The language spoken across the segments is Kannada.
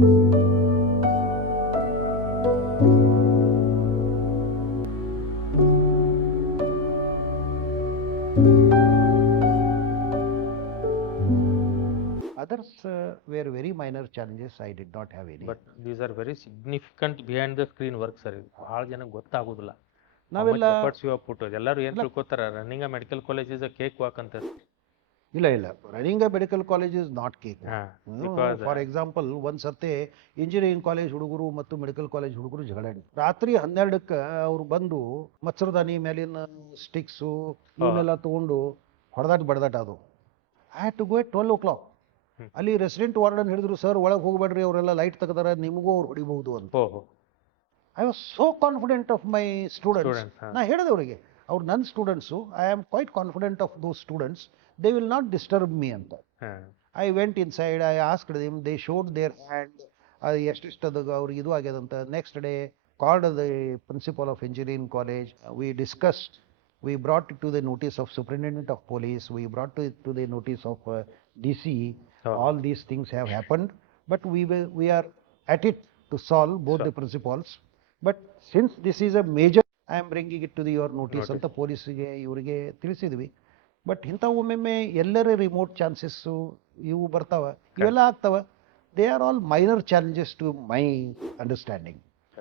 Others were very minor challenges. I did not have any. But these are very significant behind the screen work sir. ಭಾಳ ಜನಕ್ಕೆ ಗೊತ್ತಾಗೋದಿಲ್ಲ. ನಾವೆಲ್ಲ ಎಫರ್ಟ್ಸ್ ಯು ಪುಟ್. ಎಲ್ಲರೂ ಏನು ತಿಳ್ಕೊತಾರ, running a medical college is a cake walk ಅಂತ. ಇಲ್ಲ running a medical college is not cake. For example ಒಂದ್ ಸರ್ತಿ ಇಂಜಿನಿಯರಿಂಗ್ ಕಾಲೇಜ್ ಹುಡುಗರು ಮತ್ತು ಮೆಡಿಕಲ್ ಕಾಲೇಜ್ ಹುಡುಗರು ಜಗಳಾಡಿ ರಾತ್ರಿ 12ಕ್ಕೆ ಅವ್ರು ಬಂದು ಮಚ್ಚರದಾನಿ ಮೇಲಿನ ಸ್ಟಿಕ್ಸು ಇವನ್ನೆಲ್ಲ ತಗೊಂಡು ಹೊಡೆದಾಟ ಬಡದಾಟ ಅದು. I had to go at 12 o'clock. ಅಲ್ಲಿ ರೆಸಿಡೆಂಟ್ ವಾರ್ಡನ್ ಹೇಳಿದ್ರು, ಸರ್ ಒಳಗೆ ಹೋಗ್ಬೇಡ್ರಿ, ಅವರೆಲ್ಲ ಲೈಟ್ ತೆಗೆದಾರ, ನಿಮಗೂ ಅವ್ರು ಹೊಡಿಬಹುದು ಅಂತ. I was so confident of my students. ನಾ ಹೇಳಿದೆ ಅವರಿಗೆ, ಅವ್ರು ನನ್ನ students, I am quite confident of those students, they will not disturb me ಅಂತ. I went inside, I asked them, they showed their hand, ಅದು ಎಷ್ಟೆಷ್ಟದ ಅವ್ರಿಗೆ ಇದು ಆಗ್ಯದಂತ. Next day called the principal of engineering college. We discussed, we brought it to the notice of superintendent of police, we brought it to the notice of DC. All these things have happened, but we are at it to solve both the principals. But since this is a major, I am bringing it to your notice ಅಂತ ಪೊಲೀಸ್ಗೆ ಇವರಿಗೆ ತಿಳಿಸಿದ್ವಿ. ಬಟ್ ಇಂಥ ಒಮ್ಮೊಮ್ಮೆ ಎಲ್ಲರ ರಿಮೋಟ್ ಚಾನ್ಸಸ್ಸು ಇವು ಬರ್ತಾವ, ಇವೆಲ್ಲ ಆಗ್ತಾವ. They are all minor challenges to my understanding.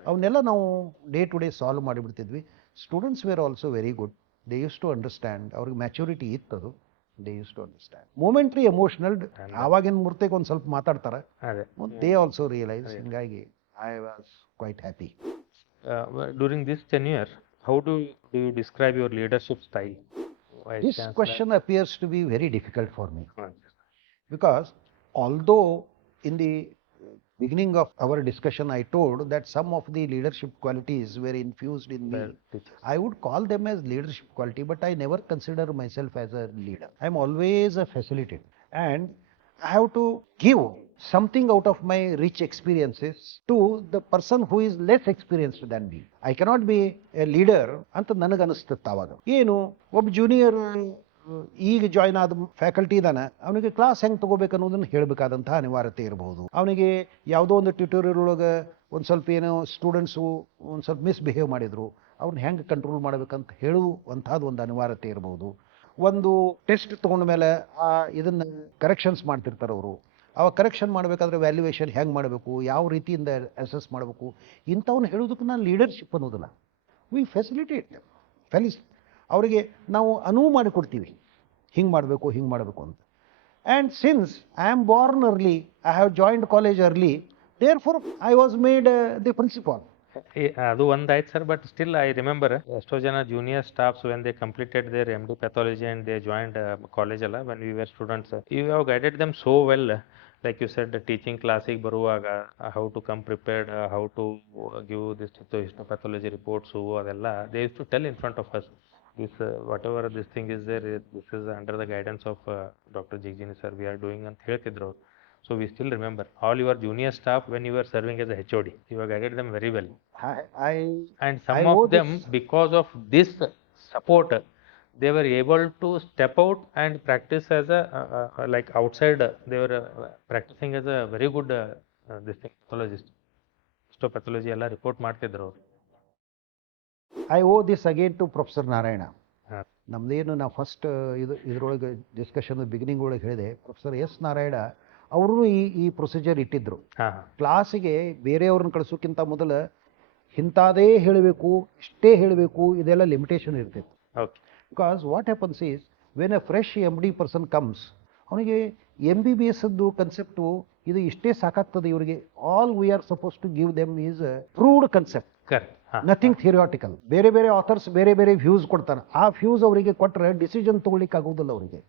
ಅವನ್ನೆಲ್ಲ ನಾವು ಡೇ ಟು ಡೇ ಸಾಲ್ವ್ ಮಾಡಿಬಿಡ್ತಿದ್ವಿ. Students were also very good. They use to understand. ಅವ್ರಿಗೆ ಮ್ಯಾಚುರಿಟಿ ಇತ್ತದು. They use to understand. Momentary emotional, ಆವಾಗಿನ ಮೂರ್ತಿಗೆ ಒಂದು ಸ್ವಲ್ಪ ಮಾತಾಡ್ತಾರೆ. They also realise. ಹಿಂಗಾಗಿ I was quite happy. During this tenure, how do you describe your leadership style? This question appears to be very difficult for me, because although in the beginning of our discussion I told that some of the leadership qualities were infused in me, I would call them as leadership quality, but I never consider myself as a leader. I am always a facilitator, and I have to give something out of my rich experiences to the person who is less experienced than me. I cannot be a leader ಅಂತ ನನಗೆ ಅನಿಸ್ತದೆ. ಅವಾಗ ಏನು, ಒಬ್ಬ ಜೂನಿಯರ್ ಈಗ ಜಾಯ್ನ್ ಆದ ಫ್ಯಾಕಲ್ಟಿ ಇದಾನೆ, ಅವನಿಗೆ ಕ್ಲಾಸ್ ಹೆಂಗೆ ತಗೋಬೇಕು ಅನ್ನೋದನ್ನು ಹೇಳಬೇಕಾದಂತಹ ಅನಿವಾರ್ಯತೆ ಇರಬಹುದು. ಅವನಿಗೆ ಯಾವುದೋ ಒಂದು ಟ್ಯೂಟೋರಿಯಲ್ ಒಳಗೆ ಒಂದು ಸ್ವಲ್ಪ ಏನೋ ಸ್ಟೂಡೆಂಟ್ಸು ಒಂದು ಸ್ವಲ್ಪ ಮಿಸ್ಬಿಹೇವ್ ಮಾಡಿದ್ರು, ಅವ್ರನ್ನ ಹೆಂಗೆ ಕಂಟ್ರೋಲ್ ಮಾಡಬೇಕಂತ ಹೇಳುವಂಥದ್ದು ಒಂದು ಅನಿವಾರ್ಯತೆ ಇರಬಹುದು. ಒಂದು ಟೆಸ್ಟ್ ತೊಗೊಂಡ ಮೇಲೆ ಇದನ್ನು ಕರೆಕ್ಷನ್ಸ್ ಮಾಡ್ತಿರ್ತಾರೆ ಅವರು. ಅವಾಗ ಕರೆಕ್ಷನ್ ಮಾಡಬೇಕಾದ್ರೆ ವ್ಯಾಲ್ಯೂಯೇಷನ್ ಹೆಂಗೆ ಮಾಡಬೇಕು, ಯಾವ ರೀತಿಯಿಂದ ಅಸೆಸ್ ಮಾಡಬೇಕು, ಇಂಥವನ್ನ ಹೇಳೋದಕ್ಕೆ ನಾನು ಲೀಡರ್ಶಿಪ್ ಅನ್ನೋದಿಲ್ಲ. ವಿ ಫೆಸಿಲಿಟೇಟ್ ಅವರಿಗೆ ನಾವು ಅನುವು ಮಾಡಿಕೊಡ್ತೀವಿ, ಹಿಂಗೆ ಮಾಡಬೇಕು ಅಂತ. And since I am born early, I have joined college early, therefore I was made the principal. ಅದು ಒಂದಾಯ್ತು sir. But still I remember ಎಷ್ಟೋ ಜನ junior staffs when they completed their MD pathology and they joined college ಅಲ್ಲ, when we were students, you have guided them so well. Like you said, teaching ಕ್ಲಾಸಿಗೆ ಬರುವಾಗ how to come prepared, how to give this histopathology reports, ಅದೆಲ್ಲ they use to tell in front of us. This whatever this thing is there, this is under the guidance of Dr. Jigjini sir, we are doing ಅಂತ ಹೇಳ್ತಿದ್ರು. So we still remember all your junior staff when you were serving as a HOD. You have guided them very well. And some of them, because of this support, they were able to step out and practice as a like outside. They were practicing as a very good this thing pathologist. Histopathology ಎಲ್ಲ ರಿಪೋರ್ಟ್ ಮಾಡ್ತಿದ್ರು ಅವರು. I owe this again to professor Narayana. ನಮ್ದೇನು ನಾವು ಫಸ್ಟ್ ಇದ್ರೊಳಗೆ ಡಿಸ್ಕಷನ್ ಬಿಗಿನಿಂಗ್ ಒಳಗೆ ಹೇಳಿದೆ, ಪ್ರೊಫೆಸರ್ ಎಸ್ ನಾರಾಯಣ ಅವರು ಈ ಪ್ರೊಸೀಜರ್ ಇಟ್ಟಿದ್ರು. ಕ್ಲಾಸಿಗೆ ಬೇರೆಯವ್ರನ್ನ ಕಳಿಸೋಕ್ಕಿಂತ ಮೊದಲು ಇಂಥದೇ ಹೇಳಬೇಕು, ಇಷ್ಟೇ ಹೇಳಬೇಕು, ಇದೆಲ್ಲ ಲಿಮಿಟೇಷನ್ ಇರ್ತೈತೆ. Because what happens is, when a fresh MD person comes, ಅವನಿಗೆ MBBS ಕನ್ಸೆಪ್ಟು ಇದು ಇಷ್ಟೇ ಸಾಕಾಗ್ತದೆ ಇವರಿಗೆ. All we are suppose to give them is proved concept, nothing theoretical. ಬೇರೆ ಬೇರೆ ಆಥರ್ಸ್ ಬೇರೆ ಬೇರೆ ವ್ಯೂಸ್ ಕೊಡ್ತಾನೆ. ಆ ವ್ಯೂಸ್ ಅವರಿಗೆ ಕೊಟ್ಟರೆ ಡಿಸಿಷನ್ ತಗೊಳ್ಳಿಕ್ಕೆ ಆಗೋದಿಲ್ಲ ಅವರಿಗೆ.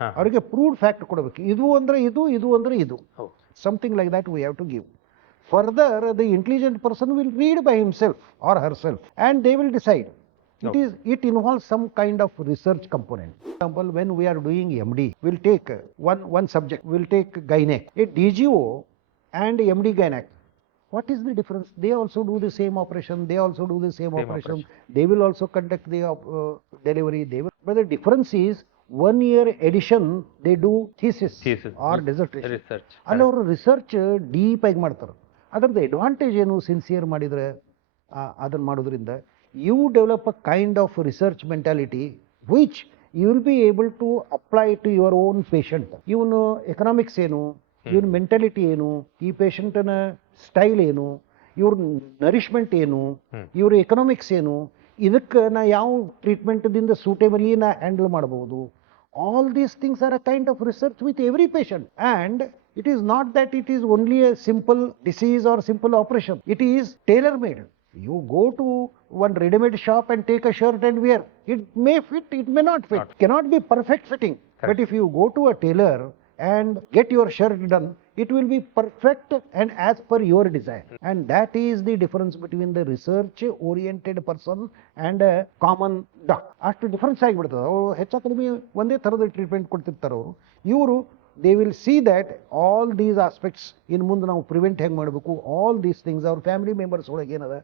ಅವರಿಗೆ ಪ್ರೂವ್ಡ್ ಫ್ಯಾಕ್ಟ್ ಕೊಡಬೇಕು. ಇದು ಅಂದರೆ ಇದು, ಇದು ಅಂದರೆ ಇದು, something like that we have to give. Further the intelligent person will read by himself or herself and they will decide. It involves some kind of research component. For example, when we are doing MD, we'll take one subject, we'll take gynec. A DGO and MD gynec, what is the difference? They also do the same operation, they also do the same operation. They will also conduct the delivery. But the difference is, 1 year addition they do thesis Thesis, or dissertation. research. ಅಲ್ಲಿ ಅವರು ರಿಸರ್ಚ್ ಡೀಪ್ ಆಗಿ ಮಾಡ್ತಾರೆ. ಅದರದ್ದು ಅಡ್ವಾಂಟೇಜ್ ಏನು, ಸಿನ್ಸಿಯರ್ ಮಾಡಿದರೆ ಅದನ್ನು ಮಾಡೋದ್ರಿಂದ you develop a kind of research mentality which you will be able to apply to your own patient. ಇವನು ಎಕನಾಮಿಕ್ಸ್ ಏನು, ಇವನ ಮೆಂಟಾಲಿಟಿ ಏನು, ಈ ಪೇಷಂಟನ ಸ್ಟೈಲ್ ಏನು, ಇವ್ರ ನರಿಶ್ಮೆಂಟ್ ಏನು, ಇವ್ರ ಎಕನಾಮಿಕ್ಸ್ ಏನು, ಇದಕ್ಕೆ ನಾ ಯಾವ ಟ್ರೀಟ್ಮೆಂಟ್ದಿಂದ ಸೂಟೇಬಲಿ ನಾ ಹ್ಯಾಂಡಲ್ ಮಾಡಬಹುದು. All these things are a kind of research with every patient. And it is not that it is only a simple disease or simple operation. It is tailor made. You go to one ready-made shop and take a shirt and wear. It may fit, it may not fit. Cannot be perfect fitting. Correct. But if you go to a tailor and get your shirt done, it will be perfect and as per your desire. And that is the difference between the research oriented person and a common doctor. ಅಷ್ಟು ಡಿಫರೆನ್ಸ್ ಆಗಿಬಿಡ್ತದೆ. ಅವರು ಹೆಚ್ಚು ಕಡಿಮೆ ಒಂದೇ ಥರದ ಟ್ರೀಟ್ಮೆಂಟ್ ಕೊಡ್ತಿರ್ತಾರೆ. ಅವರು ಇವರು they will see that all these aspects in ಮುಂದೆ ನಾವು ಪ್ರಿವೆಂಟ್ ಹೆಂಗೆ ಮಾಡಬೇಕು, ಆಲ್ ದೀಸ್ ಥಿಂಗ್ಸ್ ಅವ್ರ ಫ್ಯಾಮಿಲಿ ಮೆಂಬರ್ಸ್ ಒಳಗೆ ಏನದ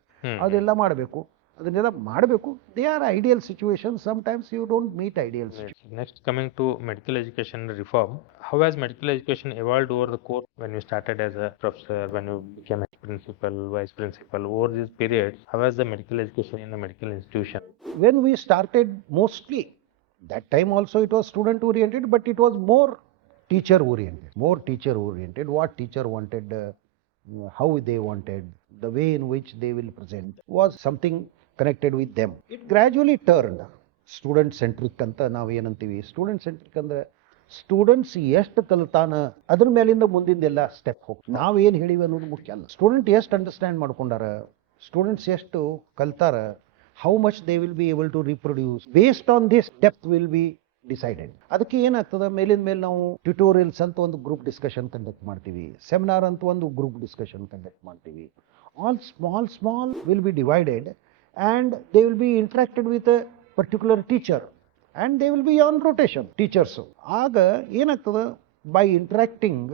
ಅದೆಲ್ಲ ಮಾಡಬೇಕು, ಅದನ್ನೆಲ್ಲ ಮಾಡಬೇಕು. They are ideal situation. Sometimes you don't meet ideal situation. Next, coming to medical education reform, how has medical education evolved over the course when you started as a professor, when you became a principal, vice principal, over these periods, how has the medical education in the medical institution? When we started, mostly that time also it was student oriented, but it was more teacher oriented. What teacher wanted, how they wanted, the way in which they will present was something connected with them. It gradually turned student centric anta ನಾವು ಏನಂತೀವಿ. ಸ್ಟೂಡೆಂಟ್ ಸೆಂಟ್ರಿಕ್ ಅಂದ್ರೆ ಸ್ಟೂಡೆಂಟ್ಸ್ ಎಷ್ಟು ಕಲ್ತಾನ ಅದ್ರ ಮೇಲಿಂದ ಮುಂದಿಂದೆಲ್ಲ ಸ್ಟೆಪ್ ಹೋಗ್ತದೆ. ನಾವೇನು ಹೇಳಿವಿ ಅನ್ನೋದು ಮುಖ್ಯ ಅಲ್ಲ. ಸ್ಟೂಡೆಂಟ್ ಎಷ್ಟು ಅಂಡರ್ಸ್ಟ್ಯಾಂಡ್ ಮಾಡ್ಕೊಂಡಾರ, ಸ್ಟೂಡೆಂಟ್ಸ್ ಎಷ್ಟು ಕಲ್ತಾರ, how much they will be able to reproduce, based on this depth will be decided. ಅದಕ್ಕೆ ಏನಾಗ್ತದೆ, ಮೇಲಿನ ಮೇಲೆ ನಾವು ಟ್ಯುಟೋರಿಯಲ್ಸ್ ಅಂತ ಒಂದು ಗ್ರೂಪ್ ಡಿಸ್ಕಷನ್ ಕಂಡಕ್ಟ್ ಮಾಡ್ತೀವಿ, ಸೆಮಿನಾರ್ ಅಂತ ಒಂದು ಗ್ರೂಪ್ ಡಿಸ್ಕಷನ್ ಕಂಡಕ್ಟ್ ಮಾಡ್ತೀವಿ. All small will be divided and they will be ಇಂಟ್ರಾಕ್ಟೆಡ್ with a particular teacher and they will be on rotation teachers. ಆಗ ಏನಾಗ್ತದೆ, by interacting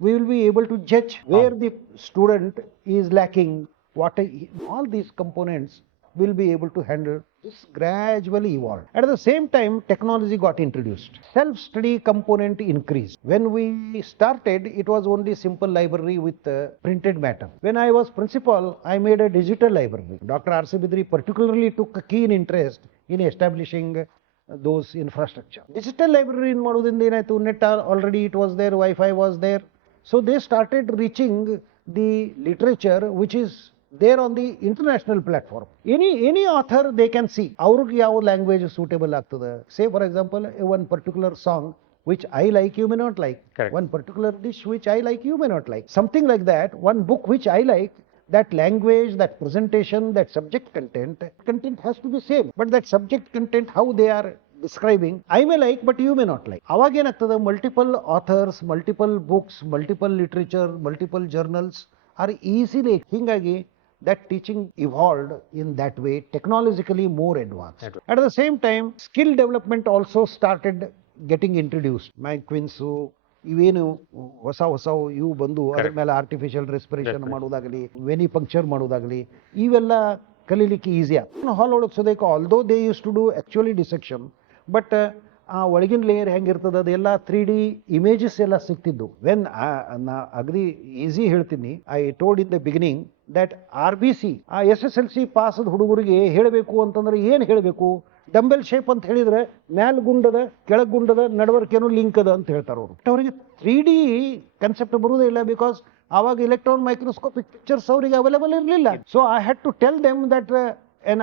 we will be able to judge where the student is lacking, all these components will be able to handle. This gradually evolved. At the same time, technology got introduced. Self-study component increased. When we started, it was only simple library with printed matter. When I was principal, I made a digital library. Dr. R.C. Bidri particularly took a keen interest in establishing those infrastructure. Digital library in ಮಾಡೋದ್ರಿಂದ ಏನಾಯ್ತು, net already it was there, Wi-Fi was there. So they started reaching the literature which is there on the international platform. Any author they can see. ಅವ್ರಿಗೆ ಯಾವ ಲ್ಯಾಂಗ್ವೇಜ್ ಸೂಟೇಬಲ್ ಆಗ್ತದೆ. Say for example, one particular song which I like, you may not like. Correct. One particular dish which I like, you may not like. Something like that. One book which I like, that language, that presentation, that subject content has to be same. But that subject content, how they are describing, I may like, but you may not like. ಅವಾಗ ಏನಾಗ್ತದೆ, multiple authors, multiple books, multiple literature, multiple journals are easily. ಹಿಂಗಾಗಿ that teaching evolved in that way, technologically more advanced. At the same time, skill development also started getting introduced. Quince ಇವೇನು ಹೊಸ ಇವು ಬಂದು ಅದ್ರ ಮೇಲೆ ಆರ್ಟಿಫಿಷಿಯಲ್ ರೆಸ್ಪಿರೇಷನ್ ಮಾಡೋದಾಗಲಿ, ವೆನಿ ಪಂಕ್ಚರ್ ಮಾಡೋದಾಗಲಿ, ಇವೆಲ್ಲ ಕಲೀಲಿಕ್ಕೆ ಈಸಿ ಆಗ್ತದೆ. ಹಾಲ್ ಒಳಗೆ ಸೋದಕ್ಕೆ although they use to do actually dissection, but ಆ ಒಳಗಿನ ಲೇಯರ್ ಹೆಂಗಿರ್ತದೆ ಅದೆಲ್ಲ 3D ಇಮೇಜಸ್ ಎಲ್ಲ ಸಿಗ್ತಿದ್ದು. ವೆನ್ ನಾ ಅಗದಿ ಈಸಿ ಹೇಳ್ತೀನಿ, I told in the beginning that RBC ಆ SSLC ಪಾಸದ ಹುಡುಗರಿಗೆ ಹೇಳಬೇಕು ಅಂತಂದ್ರೆ ಏನು ಹೇಳಬೇಕು, ಡಂಬೆಲ್ ಶೇಪ್ ಅಂತ ಹೇಳಿದ್ರೆ ಮ್ಯಾಲ್ ಗುಂಡದ ಕೆಳಗ್ ಗುಂಡದ ನಡವರ್ಕೇನೋ ಲಿಂಕ್ ಅದ ಅಂತ ಹೇಳ್ತಾರೆ ಅವರು. ಅವರಿಗೆ 3D ಕನ್ಸೆಪ್ಟ್ ಬರುವುದೇ ಇಲ್ಲ, ಬಿಕಾಸ್ ಆವಾಗ ಎಲೆಕ್ಟ್ರಾನ್ ಮೈಕ್ರೋಸ್ಕೋಪಿಕ್ ಪಿಕ್ಚರ್ಸ್ ಅವರಿಗೆ ಅವೈಲೇಬಲ್ ಇರಲಿಲ್ಲ. So I had to tell them that an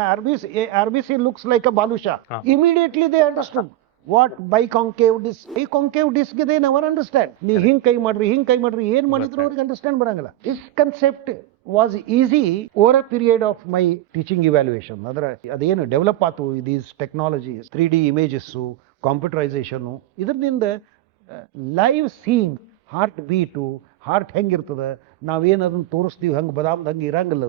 RBC looks like a balusha. Immediately they understood what biconcave disc. Biconcave disc they never understand. ನೀ ಹಿಂಗ್ ಕೈ ಮಾಡ್ರಿ ಏನ್ ಮಾಡಿದ್ರು ಅವ್ರಿಗೆ ಅಂಡರ್ಸ್ಟ್ಯಾಂಡ್ ಬರಂಗಿಲ್ಲ. This concept was easy over a period of my teaching evaluation. ಅದರ ಅದೇನು ಡೆವಲಪ್ ಆಯ್ತು, these technologies, 3D images, computerization, ಇದರಿಂದ live seeing, heart beat, heart ಹೆಂಗಿರ್ತದೆ, ನಾವೇನು ಅದನ್ನು ತೋರಿಸ್ತೀವಿ ಹಂಗೆ ಬದಾಮ್ದು ಹಂಗೆ ಇರಂಗಿಲ್ಲ.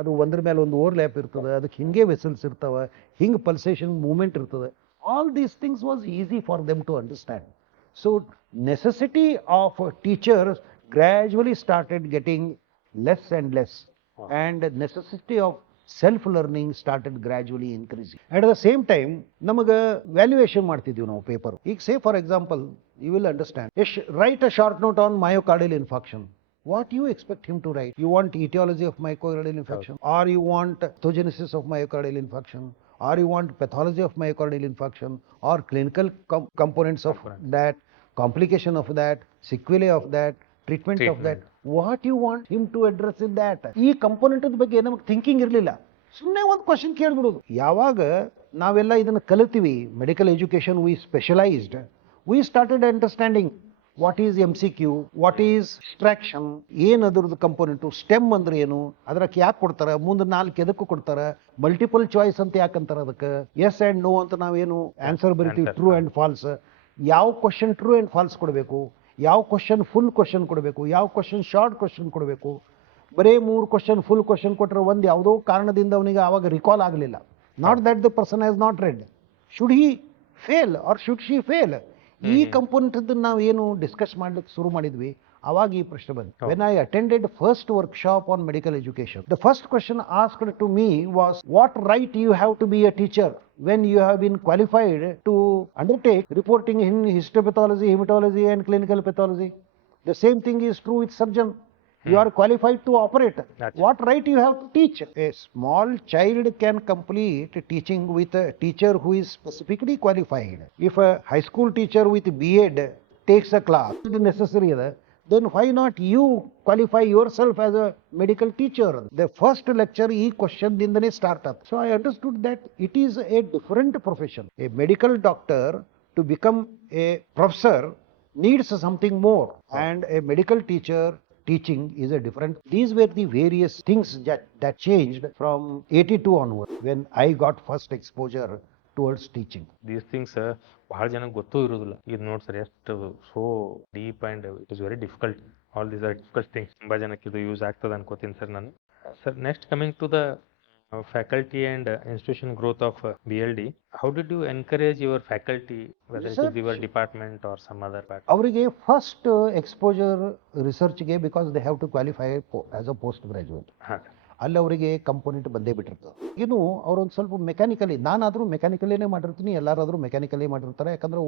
ಅದು ಒಂದ್ರ ಮೇಲೆ ಒಂದು ಓವರ್ಲ್ಯಾಪ್ ಇರ್ತದೆ, ಅದಕ್ಕೆ ಹಿಂಗೆ ವೆಸಲ್ಸ್ ಇರ್ತವೆ, ಹಿಂಗೆ ಪಲ್ಸೇಷನ್ ಮೂವ್ಮೆಂಟ್ ಇರ್ತದೆ. All these things was easy for them to understand. So necessity of teachers gradually started getting less and less. Wow. And necessity of self learning started gradually increasing. At the same time ನಮಗೆ ವ್ಯಾಲ್ಯೂಯೇಷನ್ ಮಾಡ್ತಿದ್ವಿ ನಾವು ಪೇಪರ್. ಈಗ say for example, you will understand. Write a short note on myocardial infarction. What you expect him to write? You want etiology of myocardial infarction, or you want pathogenesis of myocardial infarction, or you want pathology of myocardial infarction, or clinical components of that, complication of that, sequelae of that, treatment of that. What you want him to address in that? ಈ ಕಂಪೋನೆಂಟ್ ಬಗ್ಗೆ ನಮಗೆ ಥಿಂಕಿಂಗ್ ಇರಲಿಲ್ಲ. ಸುಮ್ಮನೆ ಒಂದು ಕ್ವಶನ್ ಕೇಳ್ಬಿಡೋದು. ಯಾವಾಗ ನಾವೆಲ್ಲ ಇದನ್ನು ಕಲಿತೀವಿ, medical education we specialised, we started understanding what is MCQ, what is extraction, ಏನು ಅದರದ್ದು ಕಂಪೋನೆಂಟು, ಸ್ಟೆಮ್ ಅಂದ್ರೆ ಏನು, ಅದಕ್ಕೆ ಯಾಕೆ ಕೊಡ್ತಾರೆ, ಮುಂದೆ 4 ಎದಕ್ಕೂ ಕೊಡ್ತಾರೆ, ಮಲ್ಟಿಪಲ್ ಚಾಯ್ಸ್ ಅಂತ ಯಾಕೆ ಅಂತಾರೆ, ಅದಕ್ಕೆ ಎಸ್ ಆ್ಯಂಡ್ ನೋ ಅಂತ ನಾವೇನು ಆನ್ಸರ್ ಬರಿತೀವಿ, ಟ್ರೂ ಆ್ಯಂಡ್ ಫಾಲ್ಸ್, ಯಾವ ಕ್ವಶನ್ ಟ್ರೂ ಆ್ಯಂಡ್ ಫಾಲ್ಸ್ ಕೊಡಬೇಕು, ಯಾವ ಕ್ವಶನ್ ಫುಲ್ ಕ್ವಶನ್ ಕೊಡಬೇಕು, ಯಾವ ಕ್ವಶನ್ ಶಾರ್ಟ್ ಕ್ವಶನ್ ಕೊಡಬೇಕು. ಬರೀ 3 ಕ್ವಶನ್ ಫುಲ್ ಕ್ವಶನ್ ಕೊಟ್ಟರೆ ಒಂದು ಯಾವುದೋ ಕಾರಣದಿಂದ ಅವನಿಗೆ ಆವಾಗ ರಿಕಾಲ್ ಆಗಲಿಲ್ಲ. Not that the person has not red, should he fail R should she fail? ಈ ಕಂಪೋನೆಂಟ್ ನಾವು ಏನು ಡಿಸ್ಕಸ್ ಮಾಡ್ಲಿಕ್ಕೆ ಶುರು ಮಾಡಿದ್ವಿ, ಅವಾಗ ಈ ಪ್ರಶ್ನೆ ಬಂತು. When I attended first workshop on medical education, the first question asked to me was, what right you have to be a teacher when you have been qualified to undertake reporting in histopathology, hematology and clinical pathology? The same thing is true with surgeon. You are qualified to operate. What right you have to teach? A small child can complete teaching with a teacher who is specifically qualified. If a high school teacher with B.Ed takes a class, it is necessary, then why not you qualify yourself as a medical teacher? The first lecture ee question dindane start up. So I understood that it is a different profession. A medical doctor to become a professor needs something more, and a medical teacher teaching is a different. These were the various things that changed from 82 onward when I got first exposure towards teaching. These things ಬಹಳ ಜನಕ್ಕೆ ಗೊತ್ತೂ ಇರೋದಿಲ್ಲ. ಇದು ನೋಡಿ ಸರ್, ಎಷ್ಟು so deep and it is very difficult. All these are difficult things. ತುಂಬ ಜನಕ್ಕೆ ಇದು ಯೂಸ್ ಆಗ್ತದೆ ಅನ್ಕೋತೀನಿ ಸರ್ ನಾನು. Sir, next coming to the faculty and institution growth of BLD, how did you encourage your faculty, whether it is your department or some other part? ಅವರಿಗೆ ಫಸ್ಟ್ ಎಕ್ಸ್ಪೋಜರ್ ರಿಸರ್ಚ್ಗೆ, because they have to qualify as a post graduate. ಅಲ್ಲಿ ಅವರಿಗೆ ಕಂಪೋನೆಂಟ್ ಬಂದೇ ಬಿಟ್ಟಿರ್ತದೆ. ಇನ್ನು ಅವರೊಂದು ಸ್ವಲ್ಪ ಮೆಕ್ಯಾನಿಕಲಿ, ನಾನಾದರೂ ಮೆಕ್ಯಾನಿಕಲಿನೇ ಮಾಡಿರ್ತೀನಿ, ಎಲ್ಲರಾದರೂ ಮೆಕ್ಯಾನಿಕಲಿ ಮಾಡಿರ್ತಾರೆ. ಯಾಕಂದ್ರೆ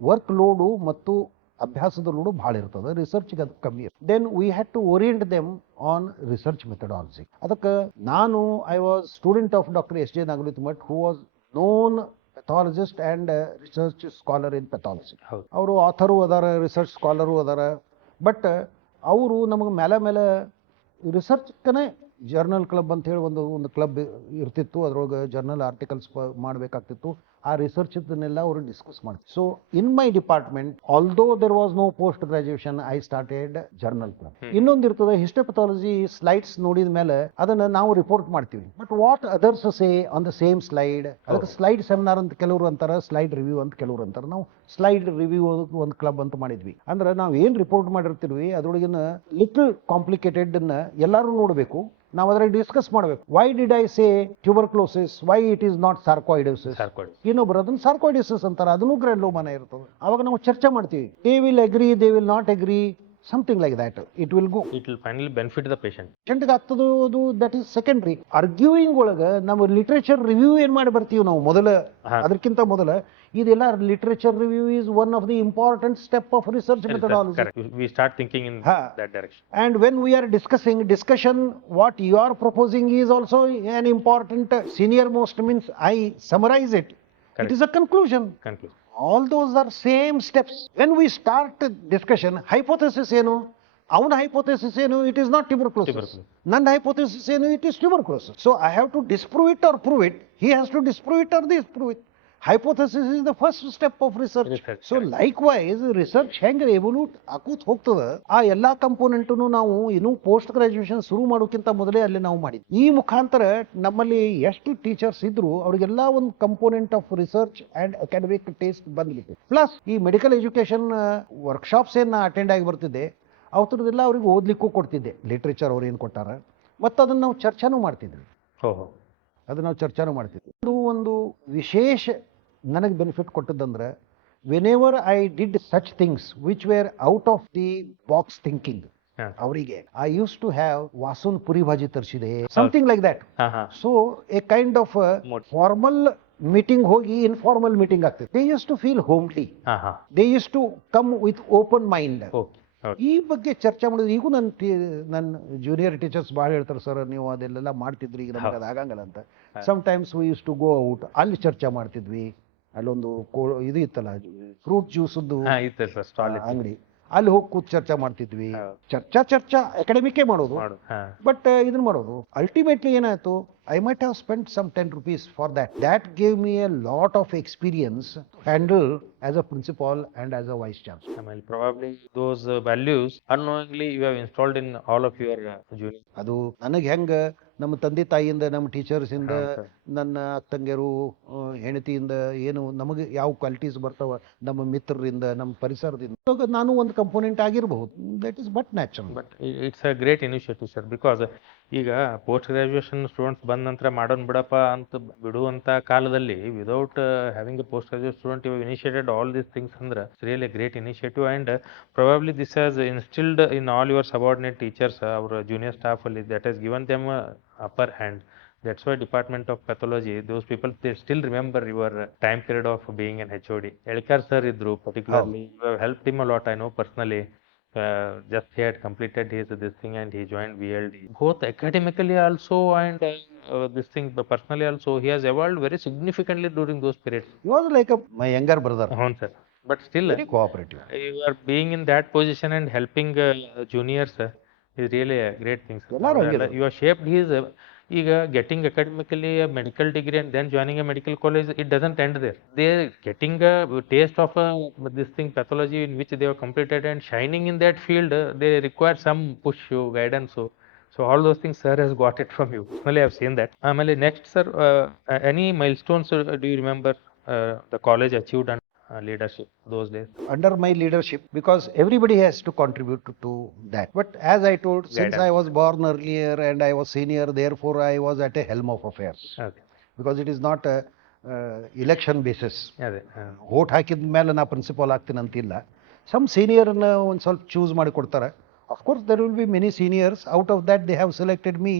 ವರ್ಕ್ ಲೋಡು ಮತ್ತು ಅಭ್ಯಾಸದ ಲೋಡು ಭಾಳ ಇರ್ತದೆ, ರಿಸರ್ಚ್ಗೆ ಅದು ಕಮ್ಮಿ ಇರ್ತದೆ. Then we had to orient them on research methodology. ಅದಕ್ಕೆ ನಾನು I was student of doctor S J Nagalith Math, who was known pathologist and research scholar in pathology. ಅವರು ಆಥರು ಅದಾರ, ರಿಸರ್ಚ್ ಸ್ಕಾಲರು ಅದಾರ. ಬಟ್ ಅವರು ನಮಗೆ ಮೇಲೆ ರಿಸರ್ಚ್ಗೆ ಜರ್ನಲ್ ಕ್ಲಬ್ ಅಂತ ಹೇಳಿ ಒಂದು ಕ್ಲಬ್ ಇರ್ತಿತ್ತು. ಅದರೊಳಗೆ ಜರ್ನಲ್ ಆರ್ಟಿಕಲ್ಸ್ ಮಾಡಬೇಕಾಗ್ತಿತ್ತು. ಆ ರಿಸರ್ಚ್ನೆಲ್ಲ ಅವರು ಡಿಸ್ಕಸ್ ಮಾಡ್ತಿದ್ರು. So in my department, although there was no post graduation, I started journal club. ಇನ್ನೊಂದು ಇರ್ತದೆ, ಹಿಸ್ಟೋಪಥಾಲಜಿ ಸ್ಲೈಡ್ಸ್ ನೋಡಿದ ಮೇಲೆ ಅದನ್ನ ನಾವು ರಿಪೋರ್ಟ್ ಮಾಡ್ತೀವಿ. But what others say on the same slide, ಅದಕ್ಕೆ ಸ್ಲೈಡ್ ಸೆಮಿನಾರ್ ಅಂತ ಕೆಲವರು ಅಂತಾರೆ, ಸ್ಲೈಡ್ ರಿವ್ಯೂ ಅಂತ ಕೆಲವರು ಅಂತಾರೆ. ನಾವು ಸ್ಲೈಡ್ ರಿವ್ಯೂ ಒಂದು ಕ್ಲಬ್ ಅಂತ ಮಾಡಿದ್ವಿ. ಅಂದ್ರೆ ನಾವು ಏನು ರಿಪೋರ್ಟ್ ಮಾಡಿರ್ತೀವಿ ಅದರೊಳಗಿನ ಲಿಟಲ್ ಕಾಂಪ್ಲಿಕೇಟೆಡ್ ಎಲ್ಲರೂ ನೋಡಬೇಕು, ನಾವು ಅದ್ರಾಗ ಡಿಸ್ಕಸ್ ಮಾಡಬೇಕು. Why did I say tuberculosis, why it is not sarcoidosis? ಇನ್ನೊಬ್ರು ಅದನ್ನ ಸಾರ್ಕಾಯ್ಡೋಸಿಸ್ ಅಂತಾರೆ, ಅದನ್ನು ಗ್ರ್ಯಾನ್ಯುಲೋಮಾ ಇರ್ತದೆ. ಅವಾಗ ನಾವು ಚರ್ಚೆ ಮಾಡ್ತೀವಿ. They will agree, they will not agree, something like that. It will go. It will finally benefit the patient. ಪೇಷಂಟ್ಗೆ ಆಗ್ತದೋದು, ದಟ್ ಈಸ್ ಸೆಕೆಂಡ್ರಿ. ಆರ್ಗ್ಯೂಯಿಂಗ್ ಒಳಗೆ ನಾವು ಲಿಟ್ರೇಚರ್ ರಿವ್ಯೂ ಏನು ಮಾಡಿ ಬರ್ತೀವಿ ನಾವು ಮೊದಲ, ಅದಕ್ಕಿಂತ ಮೊದಲ ಇದೆಲ್ಲ literature review is one of the important step of research methodology. We start thinking in that direction. And when we are discussion, what you are proposing is also an important senior most means I summarize it. Correct. It is a conclusion. All those are same steps. When we start discussion, hypothesis ಏನು, ಅವನ hypothesis ಏನು, it is not tuberculosis. ನನ್ನ hypothesis ಏನು, it is tuberculosis. So I have to disprove it or prove it. He has to disprove it or disprove it. Hypothesis is the first step of research. So likewise, research ಹೆಂಗೆ ಎವಲ್ಯೂಟ್ ಆಕೂತ್ ಹೋಗ್ತದೆ, ಆ ಎಲ್ಲಾ ಕಂಪೋನೆಂಟನ್ನು ನಾವು ಇನ್ನೂ ಪೋಸ್ಟ್ ಗ್ರಾಜುಯೇಷನ್ ಶುರು ಮಾಡೋಕ್ಕಿಂತ ಮೊದಲೇ ಅಲ್ಲಿ ನಾವು ಮಾಡಿದ್ವಿ. ಈ ಮುಖಾಂತರ ನಮ್ಮಲ್ಲಿ ಎಷ್ಟು ಟೀಚರ್ಸ್ ಇದ್ರು ಅವರಿಗೆಲ್ಲ ಒಂದು component of research and academic taste ಬಂದ್ಬಿಟ್ಟು. ಪ್ಲಸ್ ಈ ಮೆಡಿಕಲ್ ಎಜುಕೇಶನ್ ವರ್ಕ್ಶಾಪ್ಸ್ ಏನ ಅಟೆಂಡ್ ಆಗಿ ಬರ್ತಿದ್ದೆ, ಅವತ್ರದೆಲ್ಲ ಅವ್ರಿಗೆ ಓದ್ಲಿಕ್ಕೂ ಕೊಡ್ತಿದ್ದೆ, ಲಿಟ್ರೇಚರ್ ಅವ್ರು ಏನು ಕೊಟ್ಟಾರ, ಮತ್ತು ಅದನ್ನು ನಾವು ಚರ್ಚಾನೂ ಮಾಡ್ತಿದ್ವಿ. ಒಂದು ವಿಶೇಷ ನನಗೆ ಬೆನಿಫಿಟ್ ಕೊಟ್ಟದಂದ್ರೆ, whenever I did such things which were out of the box thinking, Yeah. ಅವರಿಗೆ ಐ ಯೂಸ್ ಟು ಹ್ಯಾವ್ ವಾಸೂನ್ ಪುರಿ ಭಾಜಿ ತರಿಸಿದೆ, ಸಮಥಿಂಗ್ ಲೈಕ್ ದಟ್. ಹಾ ಹಾ so a kind of Mood. Formal meeting ಹೋಗಿ ಇನ್ಫಾರ್ಮಲ್ ಮೀಟಿಂಗ್ ಆಗ್ತದೆ. They use to feel homely, ಹಾ ಹಾ they use to come with open mind. Okay okay ಈ ಬಗ್ಗೆ ಚರ್ಚೆ ಮಾಡಿದ್ರೆ ಈಗೂ ನನ್ನ ಜೂನಿಯರ್ ಟೀಚರ್ಸ್ ಭಾಳ ಹೇಳ್ತಾರೆ, ಸರ್ ನೀವು ಅದೆಲ್ಲ ಮಾಡ್ತಿದ್ರಿ, ಈಗ ನಮ್ಗೆ ಅದು ಆಗಂಗಲ್ಲ ಅಂತ. Sometimes we used to go out, ಅಲ್ಲಿ ಚರ್ಚೆ ಮಾಡ್ತಿದ್ವಿ. ಅಲ್ಲೊಂದು ಇದು ಇತ್ತಲ್ಲ, ಫ್ರೂಟ್ ಜ್ಯೂಸದ್ದು ಹಾ ಇತ್ತು ಸರ್ ಸ್ಟಾಲ್ ಅಂಗಡಿ, ಅಲ್ಲಿ ಹೋಗಿ ಕೂತ್ ಚರ್ಚೆ ಮಾಡ್ತಿದ್ವಿ. ಹೌದು. ಚರ್ಚಾ ಅಕಾಡೆಮಿಕೇ ಮಾಡೋದು, ಮಾಡು ಹಾ ಬಟ್ ಇದನ್ನ ಮಾಡೋದು. ಅಲ್ಟಿಮೇಟ್ಲಿ ಏನಾಯ್ತು, I might have spend some 10 rupees for that. That gave me a lot of experience handle as a principal and as a vice chancellor. ಆಮೇಲೆ probably those values unknowingly you have installed in all of your juniors. ಅದು ನನಗೆ ಹೆಂಗ ನಮ್ಮ ತಂದೆ ತಾಯಿಯಿಂದ, ನಮ್ಮ ಟೀಚರ್ಸ್ ಇಂದ, ಹೌದು sir. ನನ್ನ ತಂಗಿಯರು, ಹೆಂಡತಿಯಿಂದ ಏನು ನಮಗೆ ಯಾವ ಕ್ವಾಲಿಟೀಸ್ ಬರ್ತಾವ, ನಮ್ಮ ಮಿತ್ರರಿಂದ, ನಮ್ಮ ಪರಿಸರದಿಂದ, ಇವಾಗ ನಾನು ಒಂದು ಕಂಪೋನೆಂಟ್ ಆಗಿರಬಹುದು. That is but natural. But it's a great initiative sir, because ಈಗ ಪೋಸ್ಟ್ ಗ್ರಾಜುಯೇಷನ್ ಸ್ಟೂಡೆಂಟ್ಸ್ ಬಂದ ನಂತರ ಮಾಡೋಣ ಬಿಡಪ್ಪ ಅಂತ ಬಿಡುವಂತ ಕಾಲದಲ್ಲಿ without having a post graduate student you initiated all these things ಅಂದ್ರೆ it's really great initiative. And probably this has instilled in all your subordinate teachers, our junior staff ಅಲ್ಲಿ, that has given them a upper hand. That's why Department of Pathology, those people, they still remember your time period of being an HOD. Elkar sir idru particularly, you have helped him a lot, I know personally. Just he had completed his this thing and he joined VLD. Both academically also and this thing personally also, he has evolved very significantly during those periods. He was like my younger brother, Sir. But still, very cooperative. you are being in that position and helping juniors is really a great thing. Sir. ಎಲ್ಲರೂ ಹಂಗೆ. You have shaped his ಈಗ getting academically a medical degree and then joining a medical college, it doesn't end there. They are getting a taste of this thing, pathology, in which they have completed, and shining in that field, they require some push, guidance. So all those things sir has got it from you. Personally, I have seen that. Next sir, any milestones do you remember the college achieved and leadership those days? Under my leadership, because everybody has to contribute to that. But as I told, since Guidance. I was born earlier and I was senior, therefore I was at a helm of affairs. Okay. Because it is not a election basis. ಅದೇ ವೋಟ್ ಹಾಕಿದ ಮೇಲೆ ನಾ ಪ್ರಿನ್ಸಿಪಾಲ್ ಆಗ್ತೀನಿ ಅಂತಿಲ್ಲ. ಸಮ್ ಸೀನಿಯರ್ನ ಒಂದು ಸ್ವಲ್ಪ ಚೂಸ್ ಮಾಡಿ ಕೊಡ್ತಾರೆ. Of course there will be many seniors. Out of that they have selected me.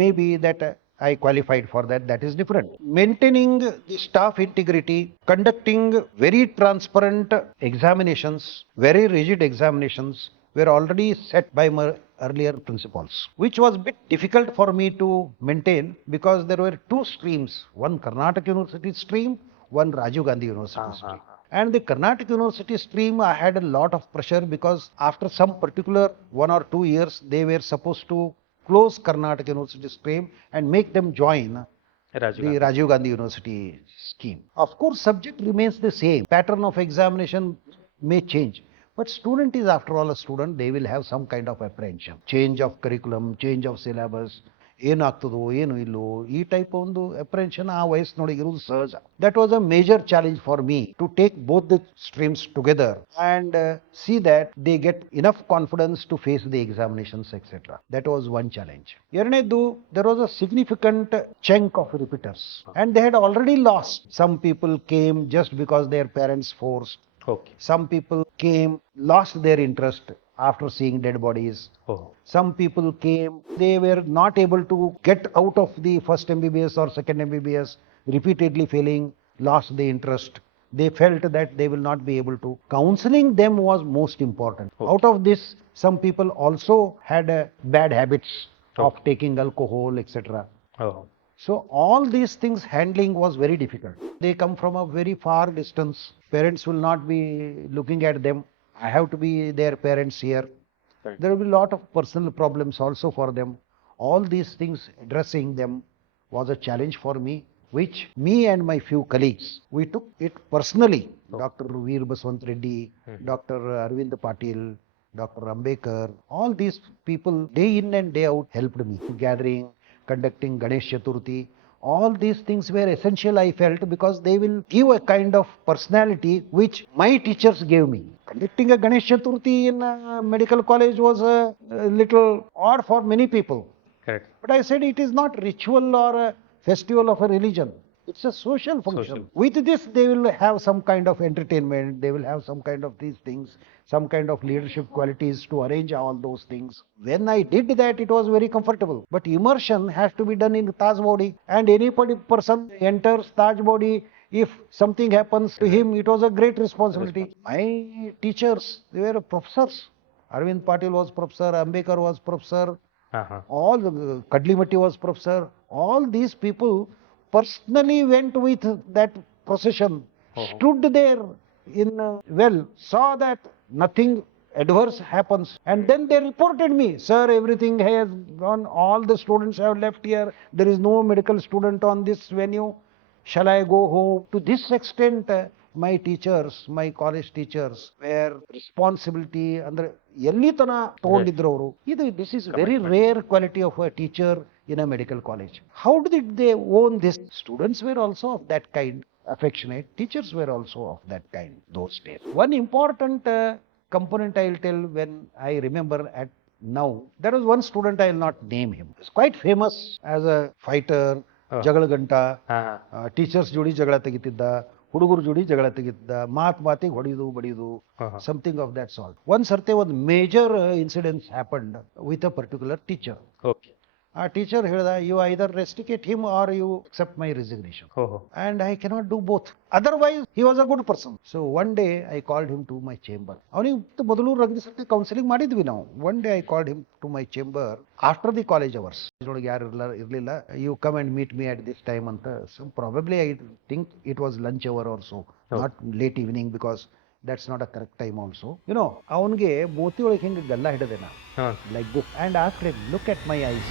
Maybe that I qualified for that. That is different. Maintaining the staff integrity, conducting very transparent examinations, very rigid examinations were already set by my earlier principals, which was a bit difficult for me to maintain because there were two streams, one Karnataka University stream, one Rajiv Gandhi University stream. And the Karnataka University stream, I had a lot of pressure because after some particular 1 or 2 years, they were supposed to close Karnataka University stream and make them join the Rajiv Gandhi University scheme. Of course, subject remains the same. Pattern of examination may change. But student is after all a student, they will have some kind of apprehension. Change of curriculum, change of syllabus, ಏನಾಗ್ತದೋ ಏನು ಇಲ್ಲೋ, ಈ ಟೈಪ್ ಒಂದು ಅಪ್ರೆನ್ಷನ್ ಆ ವಯಸ್ಸಿನೊಳಗೆ ಇರುವುದು ಸಹಜ. That was a major challenge for me to take both the streams together and see that they get enough confidence to face the examinations etcetera. That was one challenge. ಎರಡನೇದು, there was a significant chunk of repeaters and they had already lost. Some people came just because their parents forced. Okay. Some people came, lost their interest after seeing dead bodies. Oh. Some people came, they were not able to get out of the first MBBS or second MBBS, repeatedly failing, lost the interest. They felt that they will not be able to. Counseling them was most important. Okay. Out of this, some people also had bad habits of Okay. taking alcohol, etc. Oh. So all these things handling was very difficult. They come from a very far distance. Parents will not be looking at them. I have to be their parents here. Right. There will be a lot of personal problems also for them. All these things, addressing them was a challenge for me, which me and my few colleagues, we took it personally. Dr. Veer Baswant Reddy, Dr. Arvind Patil, Dr. Ambekar, all these people day in and day out helped me. Gathering, conducting Ganesh Chaturthi, all these things were essential, I felt, because they will give a kind of personality which my teachers gave me. Conducting a Ganesh Chaturthi in a medical college was a little odd for many people. Correct. But I said it is not ritual or a festival of a religion. It's a social function. Social. With this, they will have some kind of entertainment, they will have some kind of these things, some kind of leadership qualities to arrange all those things. When I did that, it was very comfortable. But immersion has to be done in Taj body, and any person enters Taj body, if something happens to him, it was a great responsibility. My teachers, they were professors. Arvind Patil was professor, Ambekar was professor, Uh-huh. all Kadlimatti was professor. All these people personally went with that procession, stood there in saw that nothing adverse happens, and then they reported me, sir, everything has gone, all the students have left here, there is no medical student on this venue, shall I go home? To this extent, my teachers, my college teachers were responsibility ಅಂದ್ರೆ ಎಲ್ಲಿ ತನ ತಗೊಂಡಿದ್ರು ಅವರು. ಇದು this is very rare quality of a teacher in a medical college. How did they own this? Students were also of that kind, affectionate. Teachers were also of that kind those days. One important component I'll tell, when I remember at now, there was one student, I'll not name him. He's quite famous as a fighter, ಜಗಳಗಂಟ, ಟೀಚರ್ಸ್ ಜೋಡಿ ಜಗಳ ತೆಗಿತಿದ್ದ, ಹುಡುಗರು ಜೋಡಿ ಜಗಳ ತೆಗಿತಿದ್ದ, ಮಾತಿಗೆ ಹೊಡೆಯುದು ಬಡಿಯುದು, ಸಮಥಿಂಗ್ ಆಫ್ ದಟ್ ಸಾರ್ಟ್. ಒಂದ್ ಸರ್ತಿ ಒಂದು major incidence happened with a particular teacher. Okay. ಆ ಟೀಚರ್ ಹೇಳ್ದ, you either rusticate him or you accept my resignation. And I cannot do both. Otherwise, he was a good person. So one day I called him to my chamber. ಅವನಿಗೆ ಮೊದಲು ರಗಡಿ ಸರ್ತಿ ಕೌನ್ಸಿಲಿಂಗ್ ಮಾಡಿದ್ವಿ ನಾವು. One day I called him to my chamber after the college hours. ಇದರೊಳಗೆ ಯಾರು ಇರಲಿಲ್ಲ. You come and meet me at this time ಅಂತ. So probably I think it was lunch hour or so, not late evening, because that's not a correct time also. ಅವನಿಗೆ ಮೋತಿ ಒಳಗೆ ಹಿಂಗೆ ಗಲ್ಲ ಹಿಡದೆ ನಾ, like this, and asked him, look at my eyes.